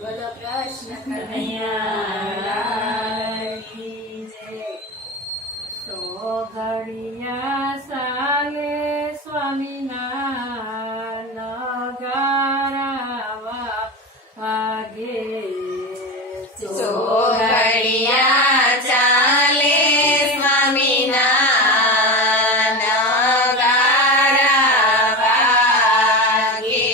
બોલો કૃષ્ણ કનૈયા કી જય. સો ઘડિયા સાલે સ્વામીના નગારા વાગે. સો ઘડિયા ચાલે સ્વામીના નગારા વાગે.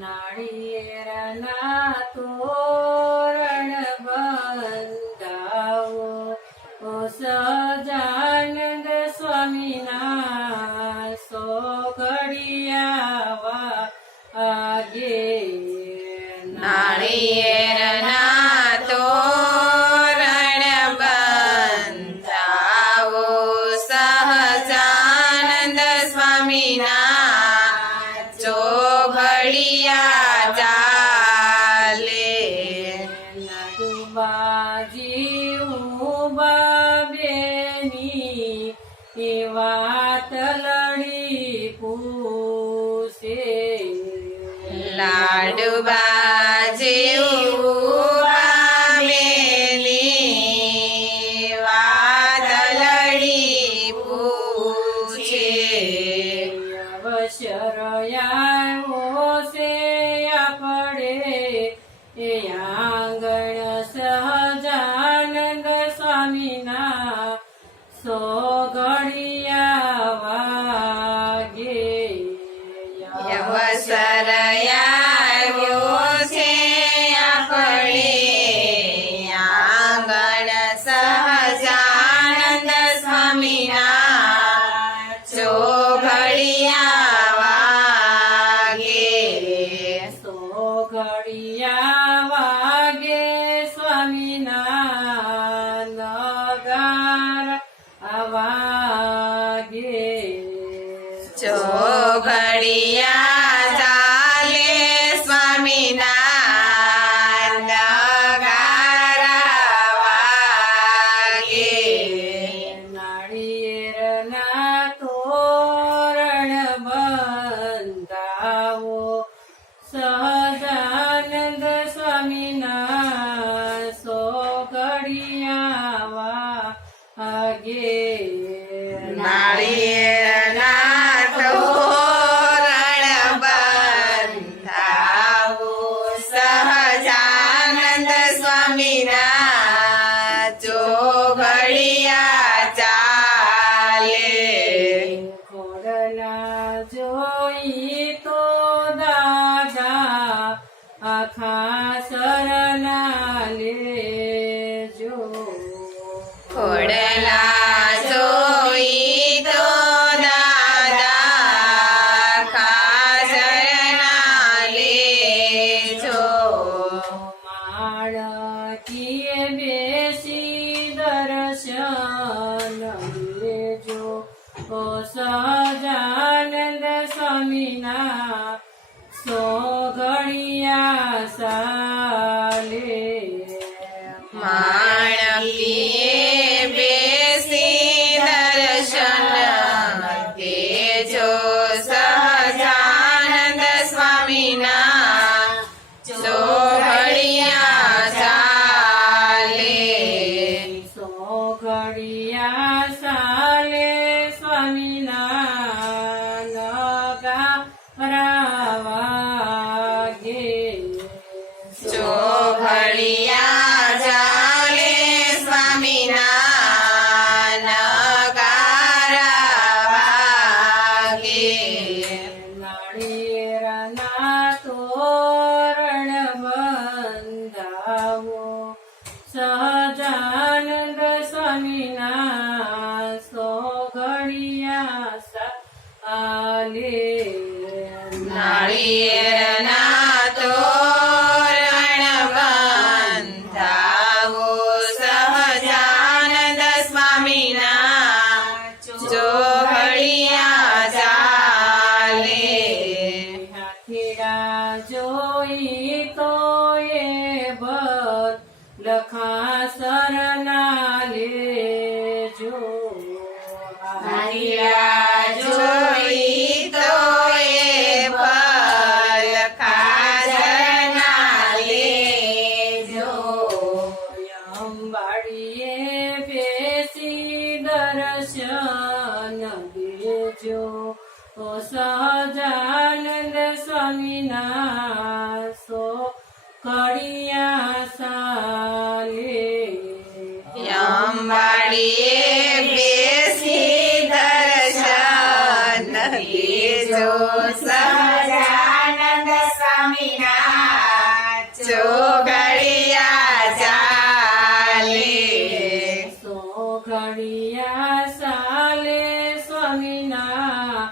નાળિયેરના તોરણ બંધાવો ઓ સજાનંદ સ્વામીના સો ઘડિયા વાગે. નાળિયેરના તોરણ બંધાવો સહજાનંદ સ્વામીના ચોઘડિયા ચાલે. નડુબાજી ઉબાબેની એ વાત લડી પૂછે. લાડુબા જેવું મેલી વાત લડી પૂછે. અવસર આવ્યો છે આપણે એ આંગણ સહજાનંદ સ્વામીના સો ઘડિયા વાગે. અવસર આવ્યો છે આપણે આંગણ સહજાનંદ સ્વામીના ચોઘડિયા વાગે. સો ઘડિયા વાગે સ્વામીના નગારા વાગે. ચોઘડિયા ચાલે સ્વામીના નગારા વાગે. નાળિયેરના તોરણ બંધાવો સહજાનંદ સ્વામીના સો ઘડિયા વાગે. નાળિયેરના તોરણ બંધાવો સહજાનંદ સ્વામીના ચોઘડિયા ચાલે. ખોડલા જોઈ તો દાદા આખા શરણા લેજો. ખોડલા જોઈ તો દાદા ખાસરના લેજો. માળકીએ બેસી દર્શન લેજો ઓ સહજાનંદ સ્વામીના સો ઘડિયા સાલે. માણકીએ બેસી દર્શન દેજો સહજાનંદ સ્વામીના ચોઘડિયા ચાલે. સો ઘડિયા સાલે સ્વામીના નગારા વાગે. ચોઘડિયા ચાલે સ્વામીના નગારા વાગે. નાળિયેરના તોરણ બંધાવો સહજાનંદ સ્વામીના સો ઘડિયા સાલે. નાળિયેરના તોરણ બંધાવો સહજાનંદ સ્વામીના ચોઘડિયા ચાલે. હાથીડા જોઈ તો એ બધ લખા શરણા લેજો. હાથીડા જોઈ તો એ ભલ ખાજના લે. કડિયા સાલે અંબાડીએ બેસી દર્શન લેજો સહજાનંદ સ્વામીના ચોઘડિયા ચાલે સો ઘડિયા સાલે સ્વામીના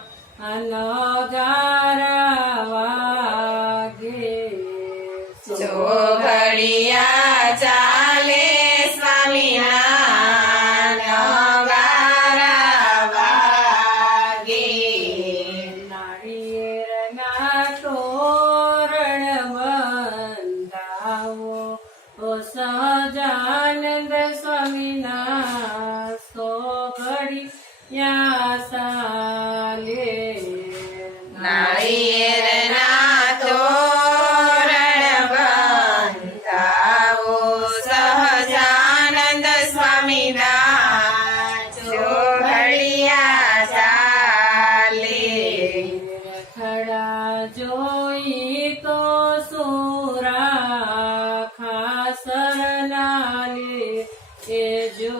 નગારા વાગે ચોઘડિયા ચાલે સ્વામીના નગારા વાગે નાળિયેરના તોરણ બંધાવો ઓ સહજાનંદ સ્વામીના સો ઘડિયા સાલે નાળિયેરના તોરણ બંધાવો સહજાનંદ સ્વામીના ચોઘડિયા ચાલે રખડા જોઈ તો સુરા ખાસરના લે એ જો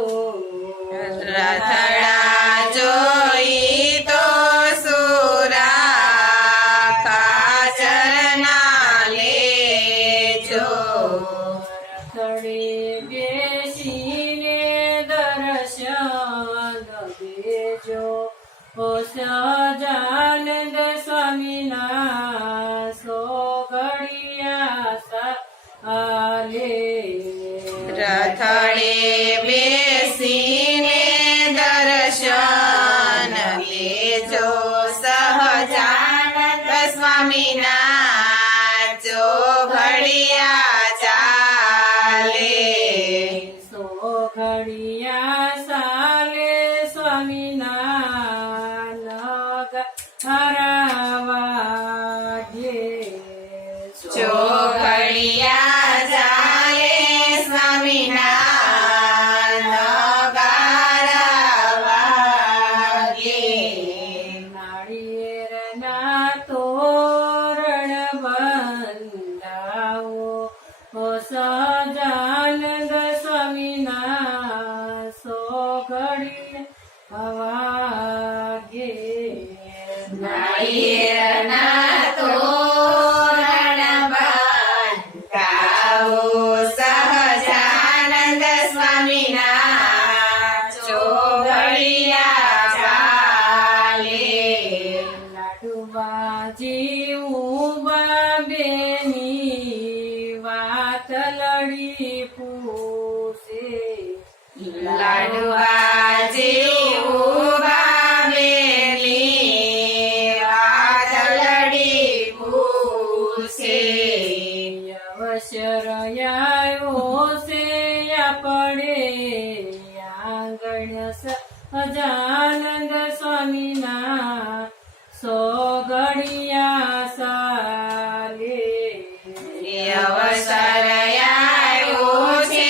રથડા જોઈ તો સુરા ખાચરના લેજો રખડે બેસીને દર્શન દેજો ઓ સહજાનંદ સ્વામીના સો ઘડિયા સાલે રથડે બેસીને દર્શન લેજો સહજાનંદ સ્વામીના ચોઘડિયા ચાલે સો ઘડિયા સાલે સ્વામીના નગારા વાગે ચોઘડિયા ચાલે સ્વામીના નગારા વાગે નાળિયેરના તોરણ બંધાવો ઓ સહજાનંદ સ્વામીના સો ઘડિયા વાગે નાળિયેરના તોરણ બંધાવો સહજાનંદ સ્વામીના ચોઘડિયા ચાલે લાડુબાજી ઉબાબેની વાત લડી પૂછે લાડવાજી ઉભા બેલી વાત લડી પૂછે અવસર આવ્યો છે આપણે આંગણ સહજાનંદ સ્વામીના સો ઘડિયા સાલે અવસર આવ્યો છે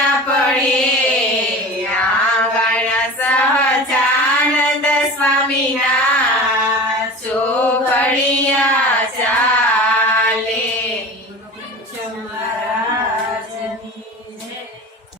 આપણે આંગણ સહજાનંદ સ્વામીના ચોઘડિયા ચાલે ચમરા